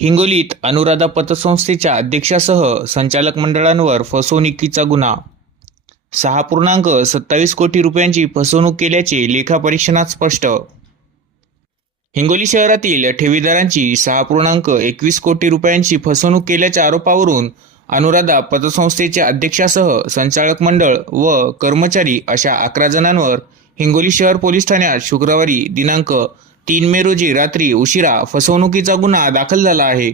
हिंगोलीत अनुराधा पतसंस्थेच्या अध्यक्षासह संचालक मंडळांवर फसवणुकीचा गुन्हा. सहा पूर्णांक सत्तावीस कोटी रुपयांची फसवणूक केल्याचे लेखापरीक्षणात स्पष्ट. हिंगोली शहरातील ठेवीदारांची सहा पूर्णांक एकवीस कोटी रुपयांची फसवणूक केल्याच्या आरोपावरून अनुराधा पतसंस्थेच्या अध्यक्षासह संचालक मंडळ व कर्मचारी अशा अकरा जणांवर हिंगोली शहर पोलीस ठाण्यात शुक्रवारी दिनांक तीन मे रोजी रात्री उशिरा फसवणुकीचा गुन्हा दाखल झाला आहे.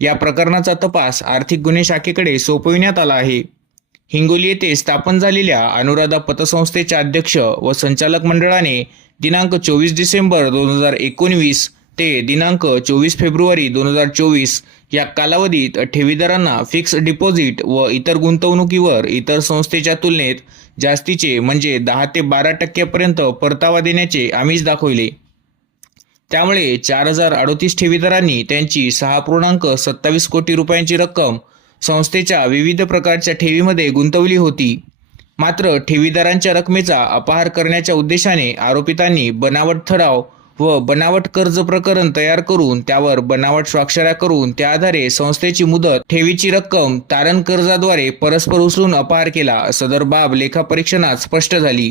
या प्रकरणाचा तपास आर्थिक गुन्हे शाखेकडे सोपविण्यात आला आहे. हिंगोली येथे स्थापन झालेल्या अनुराधा पतसंस्थेच्या अध्यक्ष व संचालक मंडळाने दिनांक चोवीस डिसेंबर दोन हजार एकोणवीस ते दिनांक चोवीस फेब्रुवारी दोन हजार चोवीस या कालावधीत ठेवीदारांना फिक्स डिपॉझिट व इतर गुंतवणुकीवर इतर संस्थेच्या तुलनेत जास्तीचे म्हणजे दहा ते बारा टक्क्यापर्यंत परतावा देण्याचे आमिष दाखविले. त्यामुळे चार हजार अडोतीस ठेवीदारांनी त्यांची सहा पूर्णांक सत्तावीस कोटी रुपयांची रक्कम संस्थेच्या विविध प्रकारच्या ठेवीमध्ये गुंतवली होती. मात्र ठेवीदारांच्या रकमेचा अपहार करण्याच्या उद्देशाने आरोपितांनी बनावट ठराव व बनावट कर्ज प्रकरण तयार करून त्यावर बनावट स्वाक्षऱ्या करून त्या आधारे संस्थेची मुदत ठेवीची रक्कम तारण कर्जाद्वारे परस्पर उचलून अपहार केला सदर बाब लेखापरीक्षणात स्पष्ट झाली.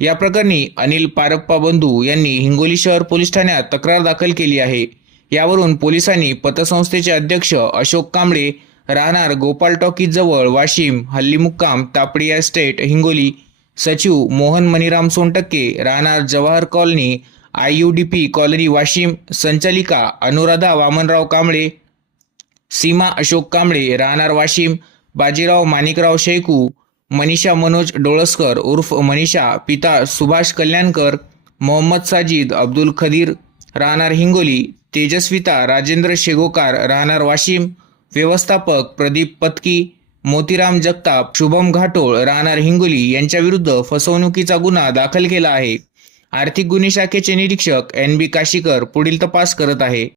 या प्रकरणी अनिल पारप्पा बंधू यांनी हिंगोली शहर पोलीस ठाण्यात तक्रार दाखल केली आहे. यावरून पोलिसांनी पतसंस्थेचे अध्यक्ष अशोक कांबळे राहणार गोपाल टॉकीज जवळ वाशिम हल्ली मुक्काम तापडी एस्टेट हिंगोली सचिव मोहन मणिराम सोनटक्के राहणार Jawahar colony I U D P colony Washim संचालिका अनुराधा वामनराव कांबळे सीमा अशोक कांबळे राहणार वाशिम बाजीराव माणिकराव शेकू मनीषा मनोज डोळसकर उर्फ मनीषा पिता सुभाष कल्याणकर मोहम्मद साजिद अब्दुल खदीर राहणार हिंगोली तेजस्विता राजेंद्र शेगोकार राहणार वाशिम व्यवस्थापक प्रदीप पत्की मोतीराम जगताप शुभम घाटोळ राहणार हिंगोली यांच्याविरुद्ध फसवणुकीचा गुन्हा दाखल केला आहे. आर्थिक गुन्हे शाखेचे निरीक्षक एन बी काशीकर पुढील तपास करत आहे.